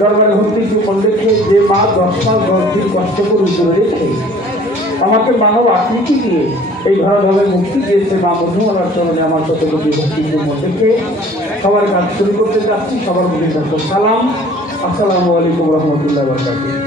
দরবারে ভর্তি জীবন রেখে যে মা 10 মাস 10 দিন কষ্ট করে উপরে রেখে আমাকে মানব আকৃতি দিয়ে এই ভাবে মুক্তি দিয়েছে মা মধুমালার চরণে আমার শতকোটি ভক্তি জীবন রেখে সবার কাজ শুরু করতে যাচ্ছি। সবার মুখে সালাম, আসসালামু আলাইকুম রহমতুল্লাহ বারাকাতুহু।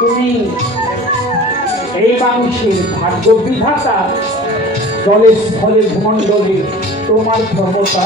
তুমি এই মানুষের ভাগ্য বিধাতা, জলে স্থলে ভূমণ্ডলে তোমার ক্ষমতা,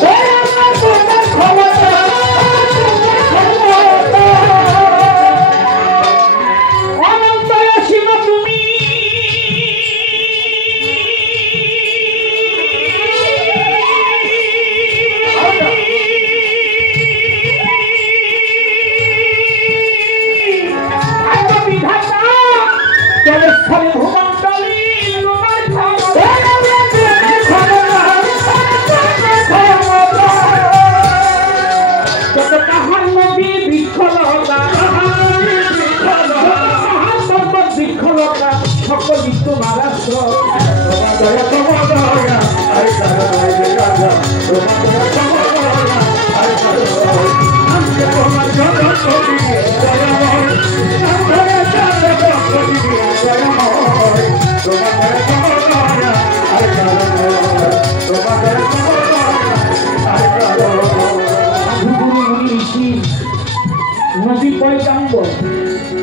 নদী পয়গাম্বর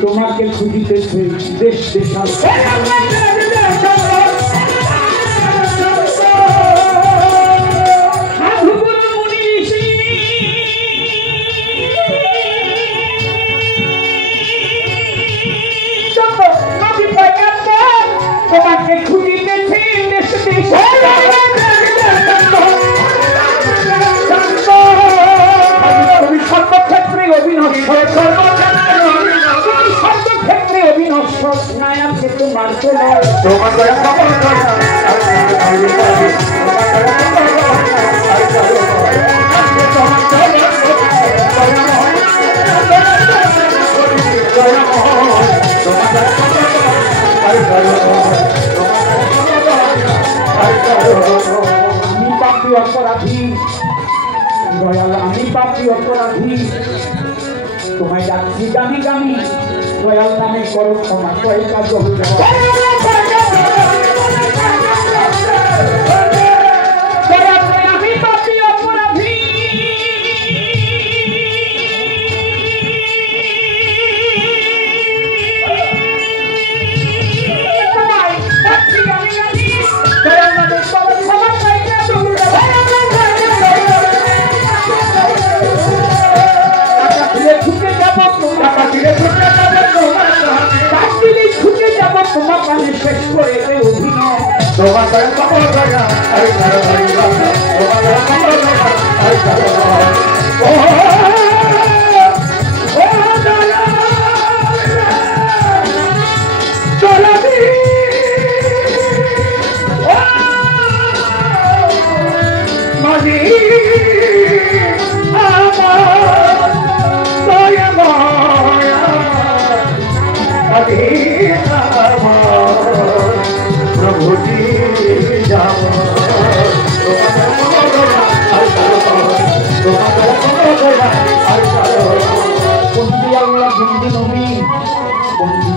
তোমাকে খুঁজিতেছে দেশ দেশাল। তোমার দয়া কমল দয়া আমি পাপী অপরাধী দয়াল, আমি পাপী অপরাধী, তোমায় ডাকছি গামি গামি, দয়াল নামে করো ক্ষমা, কয় কাজ আমি পাপী অপরাধী, তোমায় ডাকছি গামি গামি, দয়াল নামে করো ক্ষমা, কয় কাজ ছুটে যাবো তোমার কাছে শেষ করে অভিনয়, তোমার কমল দয়া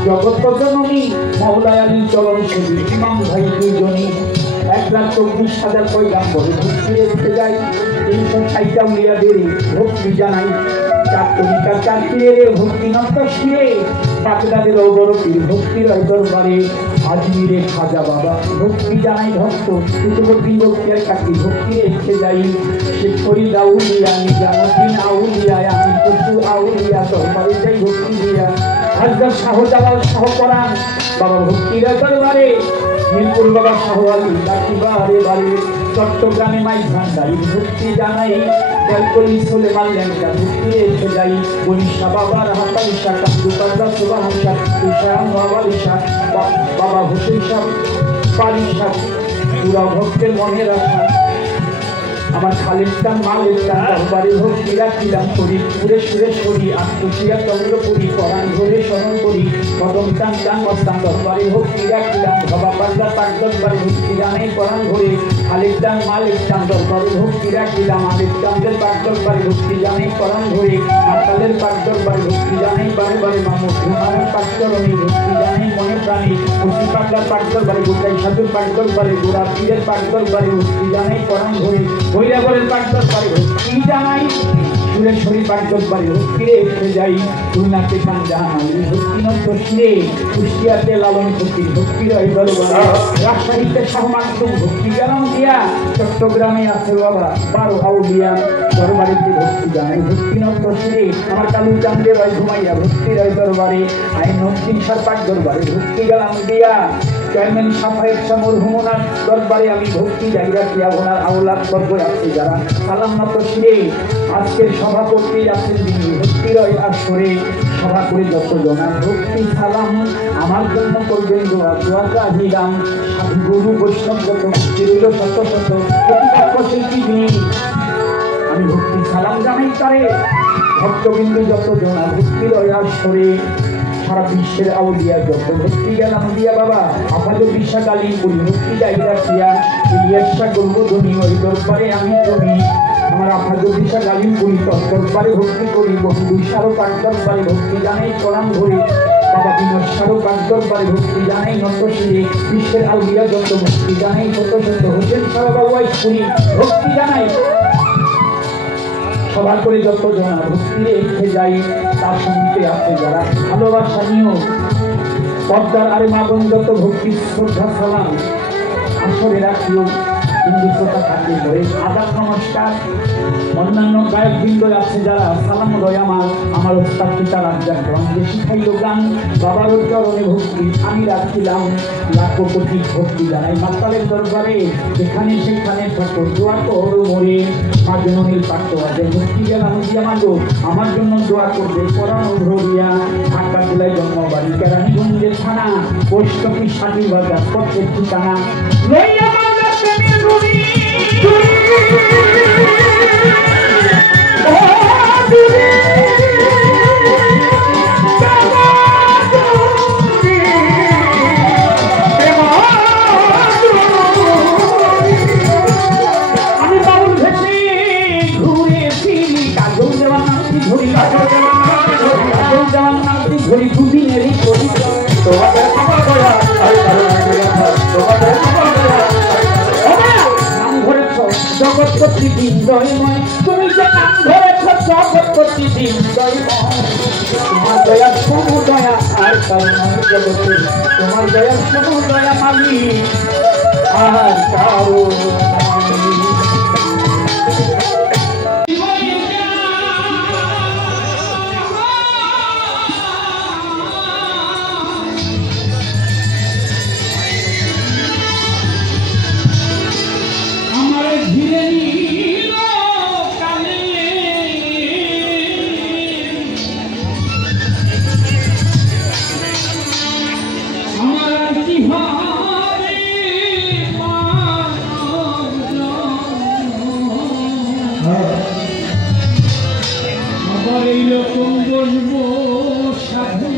জগৎ জননী মওলায় আলীর চরণ সেবী ইমাম ভাই দুইজনই 1,24,000 পয়গাম্বর ভক্তি রেখে যায়, 360টা উলিয়াদের ভক্তি জানাই, 4 তরিকার 4 পীরের ভক্তি নষ্ট শিরে, বাগদাদের অবরতির ভক্তির দরবারে, আজমিরে খাজা বাবা ভক্তি জানাই ভক্ত, কুতুবুদ্দিন বখতিয়ার কাকি ভক্তি রেখে যাই, শেখ ফরিদ আউলিয়া, নিজামুদ্দিন আউলিয়া, আমি পশু আউলিয়া দরবারে যাই ভক্তি দিয়া, হাজরত শাহজালাল শাহ পরাণ বাবা ভক্তির দরবারে, মিরপুর বাবা শাহ আলী ডাকি বারে বারে, চট্টগ্রামে মাই ভান্ডারি ভক্তি জানাই, বেলকলি সুলেমান লেঙ্কা ভক্তি রেখে যাই, বনিশা বাবার হাতালিশা কান্দুকান্দা সুবাহাশা তুষায়াম বাবালিশা বাবা হুসেন শাহ পালিশা পুরা ভক্তের মনের আশা, আমার খালিস্তান মালিস্তান দরবারে ভক্তি রাখিলাম করি, সুরে সুরে সরি আত্মশিয়া চন্দ্রপুরী পরাণ ধরে স্মরণ করি, কদম চান চান মস্তান দরবারে ভক্তি রাখিলাম, বাবা পান্ডা পাক দরবারে ভক্তি জানাই পরাণ ধরে, খালিস্তান মালিস্তান দরবারে ভক্তি রাখিলাম, আলিস্তানদের পাক দরবারে ভক্তি জানাই পরাণ ধরে, মাতালের পাক দরবারে ভক্তি জানাই বারে বারে, মামুদ হুমানের পাক চরণে ভক্তি জানাই মনে প্রাণী, মুসি পাগলার পাক দরবারে গোটাই সাধুর পাক দরবারে, গোড়া পীরের পাক দরবারে ভক্তি জানাই পরাণ ধরে, বৈরাগরের পাক দরবারে ভক্তি জানাই, সুরেশ্বরী পাক দরবারে ভক্তি রেখে যাই, খুলনাতে খানজাহান ভক্তি নষ্ট শিরে, কুষ্টিয়াতে লালন ভক্তির ভক্তি রয় দরবারে, রাজশাহীতে শাহ মাকদুম ভক্তি জানাম দিয়া, চট্টগ্রামে আছে বাবা 12 আউলিয়া দরবারেতে ভক্তি জানাই ভক্তি নষ্ট শিরে, আমার কালু চান্দে রয় ঘুমাইয়া ভক্তি রয় দরবারে, আইন নদীন সার পাক দরবারে ভক্তি গেলাম দিয়া, চেয়ারম্যান সাফায়েত শামুর হুমনার দরবারে আমি ভক্তি যাই রাখিয়া, ওনার আওলাদ বর্গ আছে যারা সালাম নত শিরে, আজকের সভাপতি আছেন যিনি ভক্তি রয় আসরে, সভা করে যত জনা ভক্তি সালাম আমার জন্য করবেন দোয়া, দোয়া চাহিলাম, সাধু গুরু বৈষ্ণব যত ভক্তি রইল শত শত, প্রতিপক্ষ শিল্পী যিনি আমি ভক্তি সালাম জানাই তারে, ভক্তবিন্দু যত জনা ভক্তি রয় আসরে, সারা বিশ্বের আউলিয়া যত ভক্তি গেলাম দিয়া বাবা, আপাতত বিশ্বাস আলী করি ভক্তি যাই রাখিয়া, ইলিয়াসা গর্ব ধনী ওই দরবারে আমি জমি, আমার আপাতত বিশ্বাস আলী করি দরবারে ভক্তি করি, বহু বিশারও পাক দরবারে ভক্তি জানাই পরাণ ধরে, বাবা বিমর্ষারও পাক দরবারে ভক্তি জানাই নত শিরে, বিশ্বের আউলিয়া যত ভক্তি জানাই শত শত, হোসেন সারা বাবা করি ভক্তি জানাই, সবার করে যত জনা ভক্তি রেখে যাই, তার সঙ্গে আছে যারা ভালোবাসা নিয়েও পর্দার আরে মাগন যত ভক্তি শ্রদ্ধা সালাম আসরে রাখিও, হিন্দু শ্রোতা থাকলে পরে আদাব নমস্কার। অন্যান্য গায়ক বৃন্দ আছে যারা, সালাম রয় আমার ওস্তাদ পিতার আজ্ঞাগ্রহণ যে শিখাইল গান, বাবার চরণে ভক্তি আমি রাখছিলাম লাখো কোটি ভক্তি জানাই মাতালের দরবারে, যেখানে সেখানে ঠাকুর দোয়া করো মোরে, মা জননীর পাঠ্য আছে মুক্তি গেলাম দিয়া মাগো আমার জন্য দোয়া করবে পরানো ধরিয়া। ঢাকা জেলায় জন্মবাড়ি, কেরানীগঞ্জের থানা, বৈষ্ণবী ষাটি বাজার পথের ঠিকানা। লইয়া বাংলা প্রেমের রুড়ি আমি বাবুল ভেসে ঘুরে ফিরি, কাজল দেওয়ার নামটি ধরি, কাজল দেওয়ার নামটি ধরি দুদিনেরই করি। তোমাদের আমার দয়া আর কারো তোমাদের আমার দয়া নাম ধরেছ জগৎপতি দিনদয়ময়, তুমি যে নাম ধরেছ জগৎপতি দিনদয়ময়, তোমার দয়া সমুদয়া আর কারো জগতে, তোমার দয়া সমুদয়া মালিক আর কারো এইরকম বসবো সাধু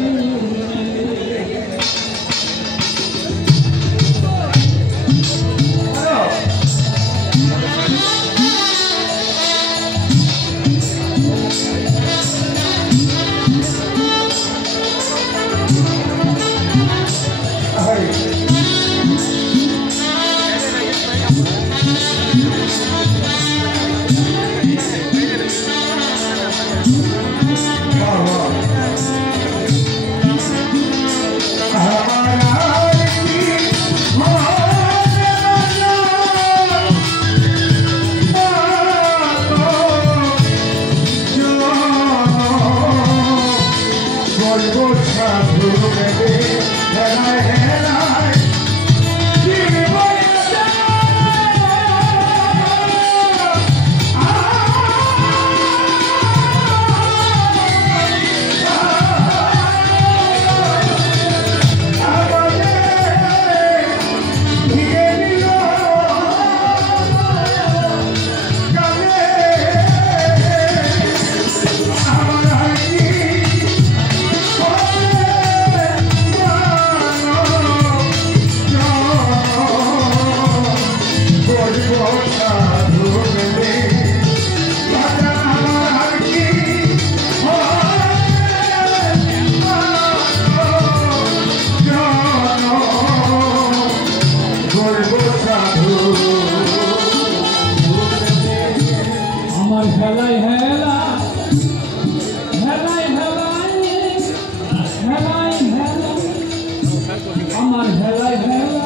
আমার হেলায় হেলা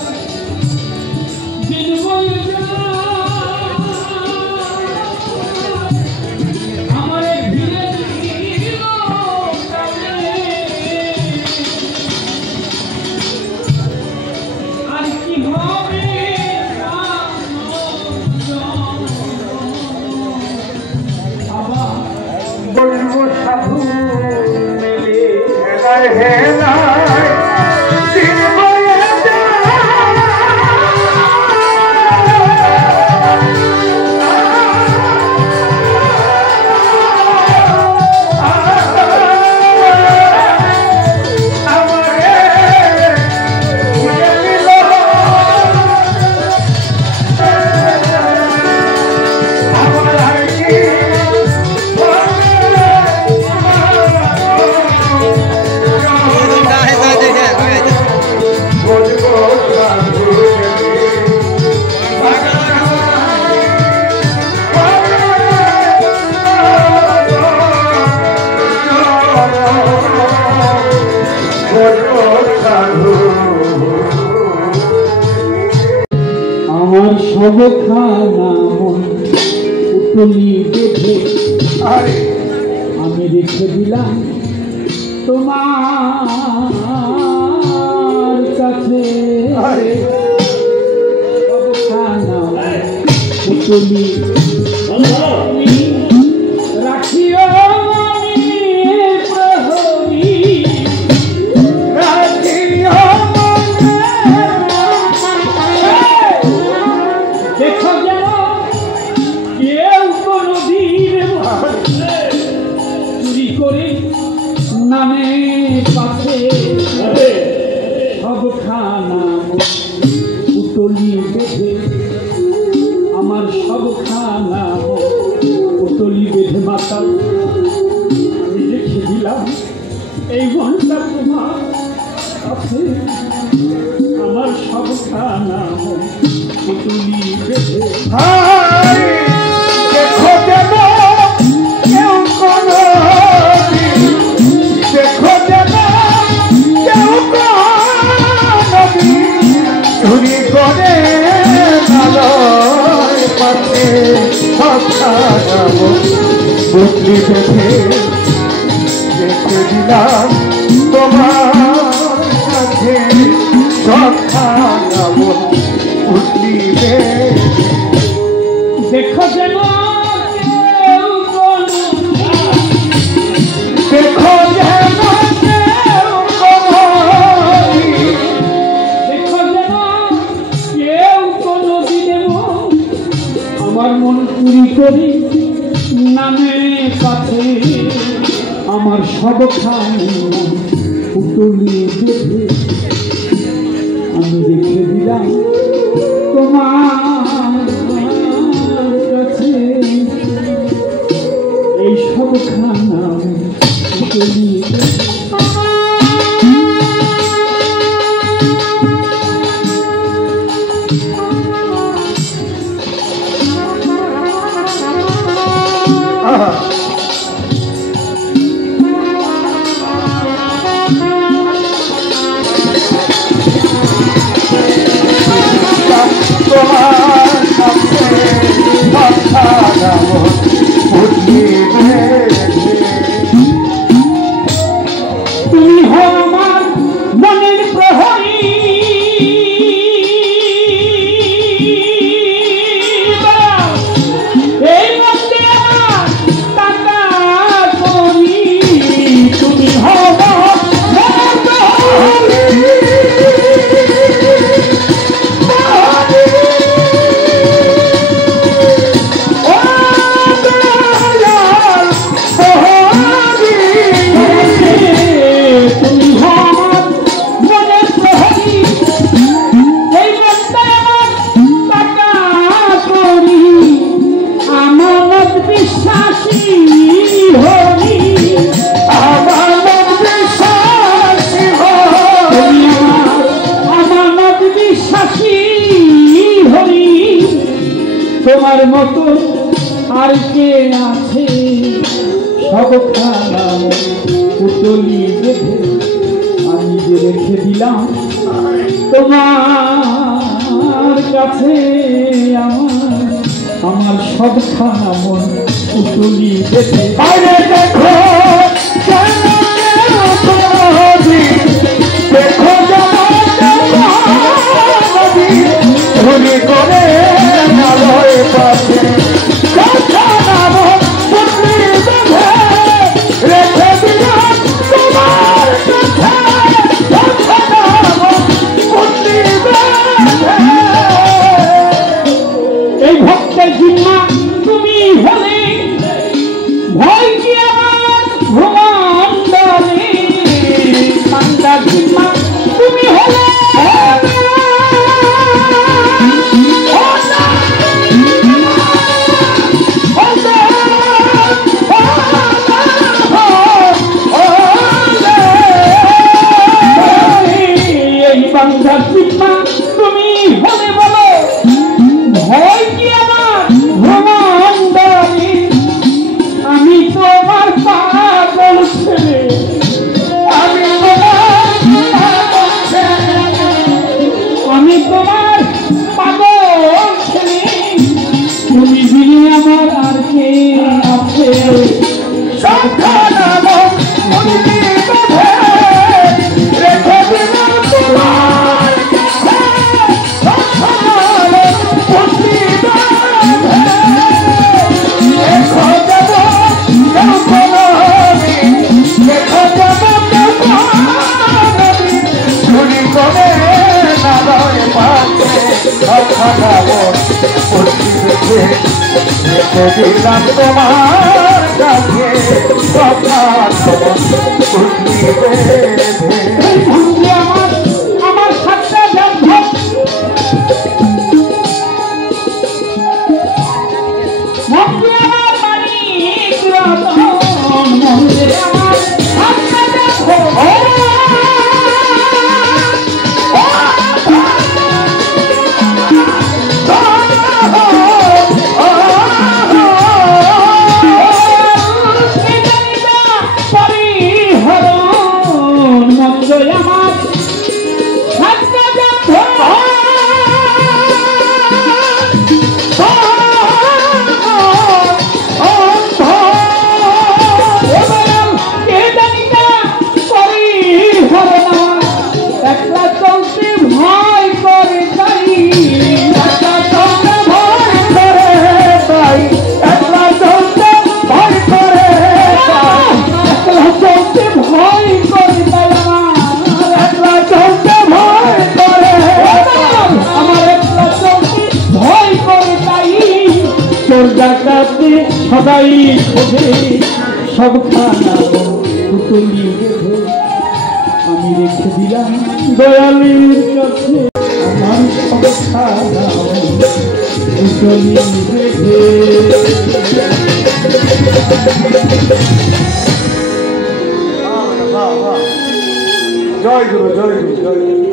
দিন বই সবখানা মন পুতুলি বেঁধে আমি রেখে দিলাম তোমার কাছে। সবখানা পুতুলি রাখিও নামে পাশে সবখানা পুতুলি বেঁধে আমার সবখানা পুতুলি বেঁধে মাতাল আমি রেখে দিলাম এই ঘন্টা তোমার কাছে। আমার সবখানা পুতুলি বেঁধে পুতলি বেঁধে রেখে দিলাম তোমার কাছে। সবখানা পুতলি দেখো যেন দেখো যেন দেখো যেন কেউ কোনো দিনে আমার মন চুরি করি নামে কাছে। আমার সবখানা পুতুলি বেঁধে আমি রেখে দিলাম তোমার কাছে। এই সবখানা পুতুলি তুমি হো আমার মনের প্রহরী, এই মধ্যে আমার টাকা করি। তুমি হো মনের প্রহরী, তোমার মতো আর কে আছে? সবখানা পুতুলি বেঁধে আমি যে রেখে দিলাম তোমার কাছে। আমার সবখানা মন পুতুলি বেঁধে দেখো দেখো ধুলি করে পাশে পুতলি বেঁধে রেখে দিলাম তোমার পুতলি বেঁধে। এই ভক্তের জিম্মা তুমি হলে ভয় কি আমার ভ্রমণ্ডলে। বান্দার জিম্মা তুমি হলে বান্দার জিম্মা তুমি হলে বলো ভয় কি আমার ভ্রমণ্ডলে। আমি তোমার পাগল ছেলে, আমি তোমার পৃথিবী আমার আর কে আছে সন্তান মুক্তি বেঁধে রেখে দিলাম তোমার সন্তান মুক্তি বেঁধে রেখো যাব রেখো যাব চুরি করে নালয় পাতে খাবো মুক্তি বেঁধে রেখে দিলাম তোমার কাছে আমার সাতটা জানব মন্দির আমার মালিক রতন মন্দির আমার সাতটা জানব সবাই খোঁজে সব খানা পুতুলি বেঁধে আমি রেখে দিলাম দয়ালের কাছে আমার সব খানা পুতুলি বেঁধে জয় গুরু জয় গুরু জয় গুরু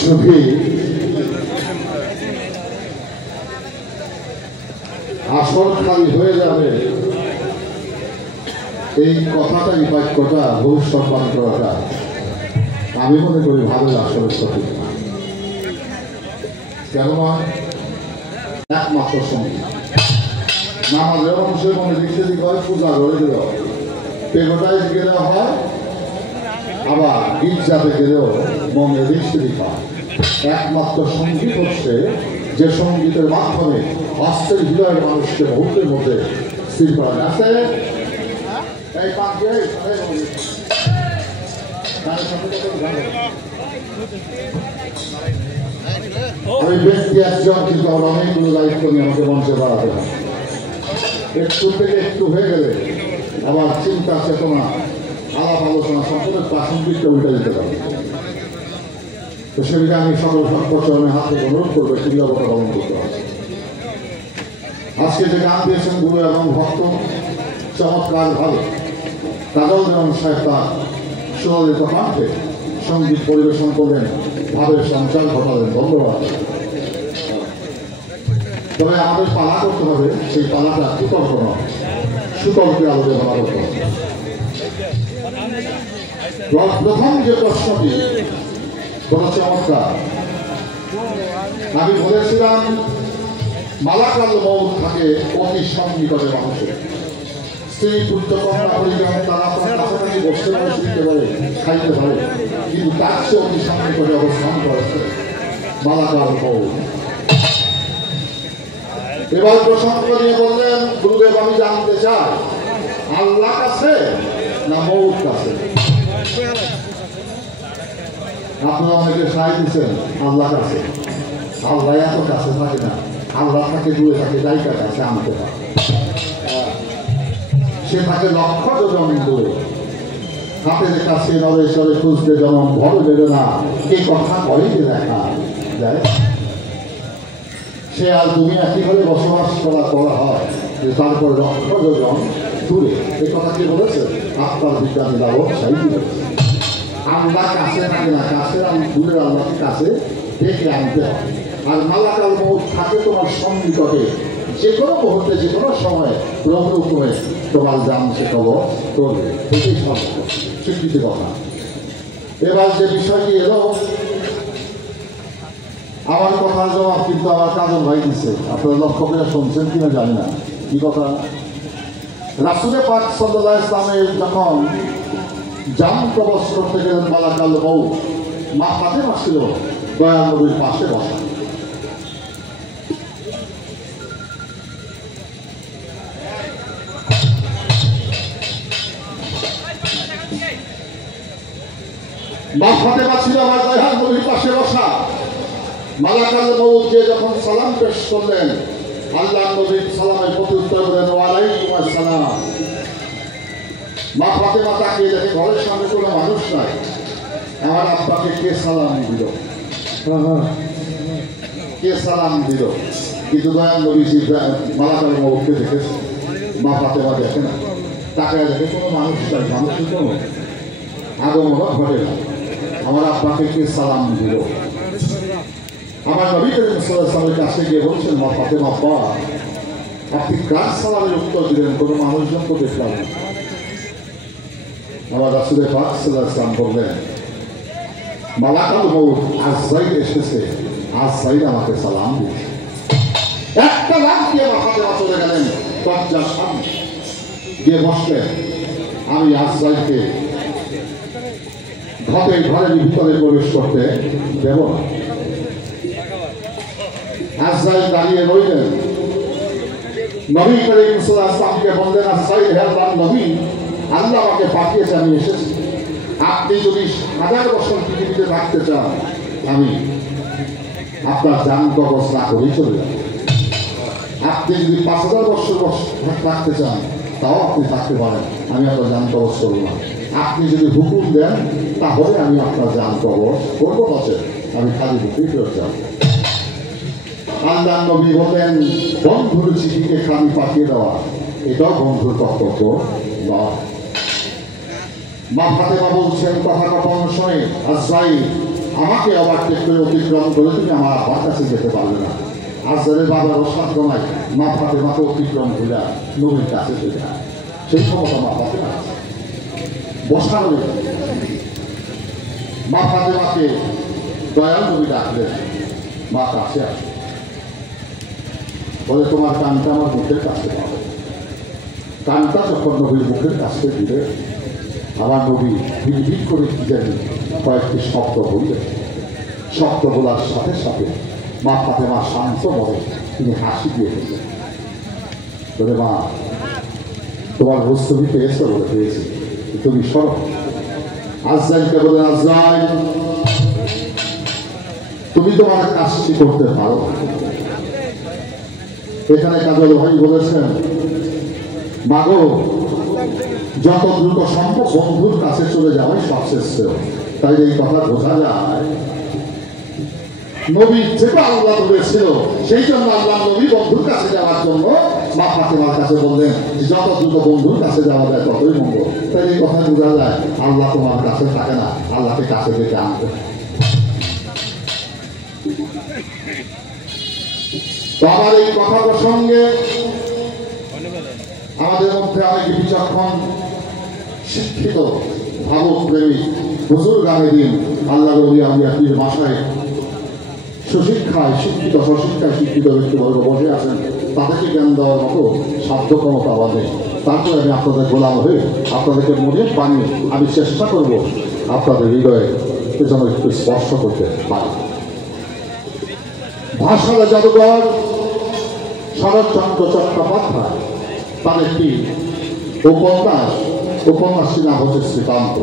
সুখী আসর খালি হয়ে যাবে এই কথাটাই বাক্যটা ভবিষ্যৎ বাণ করাটা আমি মনে করি ভালো আসরের সঠিক কেননা একমাত্র সঙ্গী নামাজের অংশের মনে লিখতে দিতে হয় পূজা করে দিলেও পেগোটায় গেলেও হয় আবার গির্জাতে গেলেও মনে লিখতে দিতে হয় একমাত্র সঙ্গীত হচ্ছে যে সঙ্গীতের মাধ্যমে অস্থির হৃদয়ের মানুষকে মুহূর্তের মধ্যে স্থির করা আছে এই পাঁচ দিয়ে আমি ব্যক্তি একজন, কিন্তু আমার অনেকগুলো দায়িত্ব নিয়ে আমাকে মঞ্চে বাড়াতে হয়। একটু থেকে একটু হয়ে গেলে আবার চিন্তা চেতনা আলাপ আলোচনা সম্পূর্ণ প্রাসঙ্গিকটা উল্টে যেতে পারে। তো সেদিকে আমি সকল ভক্তচরণের হাত থেকে অনুরোধ করবো ক্রিয়াবতা পালন করতে হবে। আজকে যে গান দিয়েছেন গুরু এবং ভক্ত চমৎকার ভাবে কাজল দেওয়ান সাহেব তার সুললিত কণ্ঠে সঙ্গীত পরিবেশন করলেন, ভাবের সঞ্চার ঘটালেন। ধন্যবাদ। তবে আমাদের পালা করতে হবে, সেই পালাটা কুতর্ক নয়, সুতর্কে আলোচনা করতে হবে। প্রথম যে প্রশ্নটি বড় চমৎকার, আমি বলেছিলাম মালাকাল মৌত থাকে অতি সন্নিকটে মানুষের। স্ত্রী পুত্র কন্যা পরিজন তারা আপনার কাছাকাছি বসতে পারে, শুনতে পারে, খাইতে পারে, কিন্তু তার চেয়ে অতি সন্নিকটে অবস্থান করেছে মালাকাল মৌত। এবার প্রসঙ্গ নিয়ে বললেন, গুরুদেব আমি জানতে চাই আল্লাহ কাছে না মৌত কাছে? আপনারা অনেকে সাহায্য দিচ্ছেন আল্লাহ কাছে। আল্লাহ এত কাছে থাকে না, আল্লাহ থাকে দূরে থাকে, জায়গা কাছে আনতে হয়। সে থাকে লক্ষ যোজন দূরে, হাতের কাছে নরেশ্বরে খুঁজতে যেমন ভর বেরো না, এই কথা করেই দেখা যায়। সে আর দুনিয়া কিভাবে বসবাস করা হয় যে তারপর লক্ষ যোজন দূরে, এই কথা কি বলেছে? আত্মার বিজ্ঞানী দাবো সাই বলেছে। আল্লাহ কাছে থাকে না, কাছে দূরের আল্লাহকে কাছে ডেকে আনতে হয়। আর মালাকাল মৌত থাকে তোমার সন্নিকটে, যে কোনো মুহূর্তে যে কোনো সময় প্রভু হুকুমে তোমার জান সে কবর করবে। এটাই স্বীকৃতি কথা। এবার যে বিষয়টি এলো, আমার কথার জবাব কিন্তু আমার কাজল ভাই দিচ্ছে। আপনারা লক্ষ্য করে শুনছেন কিনা জানি না। কি কথা? রাসূলে পাক সাল্লাল্লাহু আলাইহি ওয়াসাল্লামের যখন জান কবজ করতে গেলেন মালাকাল মৌত, মা ফাতেমা ছিল দয়াল নবীর পাশে বসা। মা ফাতেমা ছিল আমার দয়াল নবীর পাশে বসা। মালাকাল মৌত যে যখন সালাম পেশ করলেন, আল্লাহ নবীর সালামের প্রতি উত্তর করেন ওয়ালাইকুম আসসালাম। মা ফাতেমা তাকিয়ে দেখে ঘরের সামনে কোনো মানুষ নাই। আমার আব্বাকে কে সালাম দিল? কে সালাম দিল? কিন্তু দয়াল নবী মালাকাল মৌতকে দেখেছে, মা ফাতেমা দেখে না। তাকায় দেখে কোনো মানুষ নাই, মানুষের কোনো আগমন ঘটে না। আমার আব্বাকে কে সালাম দিল? আমার নবী করিম সাল্লাল্লাহু আলাইহি ওয়াসাল্লামের কাছে গিয়ে বলছেন, মা ফাতেমা আব্বা আপনি কার সালামের উত্তর দিলেন? কোনো মানুষজন তো দেখলাম না। আমার রাসূলে পাক সাল্লাল্লাহু আলাইহি ওয়াসাল্লাম বললেন, মালাকাল মৌত আজরাইল এসেছে, আজরাইল আমাকে সালাম দিয়েছে। একটা লাফ দিয়ে মা ফাতেমা চলে গেলেন দরজার সামনে গিয়ে বসলেন। আমি আজরাইলকে ঘরের ভিতরে প্রবেশ করতে দেব না। আজরাইল দাঁড়িয়ে রইলেন। নবী করিম সাল্লাল্লাহু আলাইহি ওয়াসাল্লামকে বললেন, আজরাইল হে আল্লাহর নবী, আল্লাহ আমাকে পাঠিয়েছে, আমি এসেছি। আপনি যদি 1000 বছর পৃথিবীতে থাকতে চান, আমি আপনার জান কবজ না করেই চলে যাব। আপনি যদি 5000 বছর থাকতে চান, তাও আপনি থাকতে পারেন, আমি আপনার জান কবজ করব না। আপনি যদি হুকুম দেন, তাহলে আমি আপনার জান কবজ করবো, বলছে আমি খালি বুকেই ফেরত যাব। আল্লাহ নবী বললেন, বন্ধুর চিঠিকে খালি পাঠিয়ে দেওয়া এটাও বন্ধুর কর্তব্য নয়। মা ফাতেমা বলছেন, কথা কখন শোনে, আজরাইল আমাকে ওভারটেক করে অতিক্রম করে তুমি আমার আব্বার কাছে যেতে পারবে না। আজরাইলের বাবার অসাধ্য নাই, মা ফাতেমাকে অতিক্রম করে নবীর কাছে চলে যায়। সেই ক্ষমতা মা ফাতেমা বসানো। মা ফাতেমাকে দয়াল নবী ডাকলেন, মা কাছে আসে, বলে তোমার কানটা আমার মুখের কাছে পাবে। কানটা যখন নবীর মুখের কাছে দিলে, আমার নবী ভিড় করে কি জানি কয়েকটি শব্দ বললেন। শব্দ বলার সাথে সাথে মা ফাতেমা শান্ত বলে তিনি হাসি দিয়ে ফেললেন। বলে, মা তোমার বস্তুটি পেয়েছো বলে পেয়েছি, তুমি সরো। আজরাইলকে বলেন, আজরাইল তুমি তোমার কাজটি করতে পারো। এখানে কাজল ভাই বলেছেন, মাগো যত দ্রুত সম্ভব বন্ধুর কাছে চলে যাওয়াই সবচেয়ে শ্রেয়। তাই এই কথা বোঝা যায় নবী যেটা আল্লাহ ধরেছিল, সেই জন্য আল্লাহ নবী বন্ধুর কাছে যাওয়ার জন্য মা ফাতেমার কাছে বললেন যত দ্রুত বন্ধুর কাছে যাওয়া যায় ততই মঙ্গল। তাই এই কথা বোঝা যায় আল্লাহ তোমার কাছে থাকে না, আল্লাহকে কাছে ডেকে আনবে। তো আমার এই কথা প্রসঙ্গে আমাদের মধ্যে অনেক বিচক্ষণ শিক্ষিত ভাবক প্রেমিক হুজুর গানেদিন আল্লাহ পীর ভাষায় সুশিক্ষায় শিক্ষিত স্বশিক্ষায় শিক্ষিত ব্যক্তিবর্গ বসে আছেন, তাদেরকে জ্ঞান দেওয়ার মতো সাধ্য ক্ষমতা আমাদের। তারপরে আমি আপনাদের গোলাম হয়ে আপনাদেরকে মনে বানিয়ে আমি চেষ্টা করব আপনাদের হৃদয়ে যেন একটু স্পর্শ করতে পারি। ভাষার জাদুঘর শরৎচন্দ্র চট্টোপাধ্যায় তার একটি উপন্যাসটির নাম হচ্ছে শ্রীকান্ত।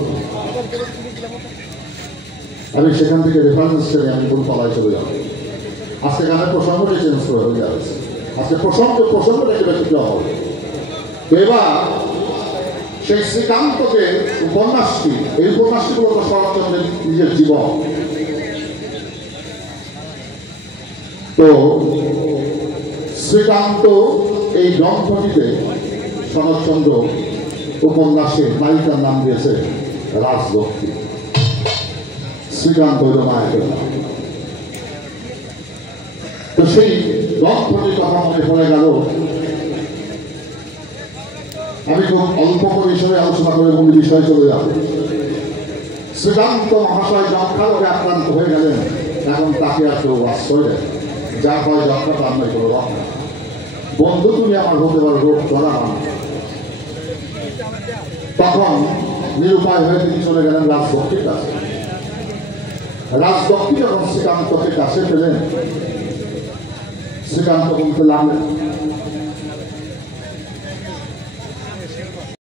আমি সেখান থেকে রেফারেন্স করে আমি কোন পালায় চলে যাব। আজকে গানের প্রসঙ্গটি চেঞ্জ করে হয়ে যাচ্ছে, আজকে প্রসঙ্গটাকে ব্যতিক্রম হবে। এবার সেই শ্রীকান্তকে উপন্যাসটি, এই উপন্যাসটি মূলত শরৎচন্দ্রের নিজের জীবন। তো শ্রীকান্ত এই গ্রন্থটিতে শরৎচন্দ্র উপন্যাসের নায়িকার নাম দিয়েছে রাজলক্ষ্মী। শ্রীকান্ত হইল নায়কের নাম। তো সেই গ্রন্থটির কথা মনে পড়ে গেল। আমি খুব অল্প পরিসরে আলোচনা করে মূল বিষয়ে চলে যাব। শ্রীকান্ত মহাশয় যক্ষারোগে আক্রান্ত হয়ে গেলেন, এখন তাকে আর কেউ আশ্রয় দেয়, যা হয় যক্ষাটা আমরা কোনো রকম বন্ধু তুমি আমার হতে পারো, রোগ ধরা হন। তখন নিরুপায় হয়ে তিনি চলে গেলেন রাজলক্ষ্মীর কাছে। রাজলক্ষ্মী যখন শ্রীকান্তকে কাছে পেলেন, শ্রীকান্ত বলতে লাগলেন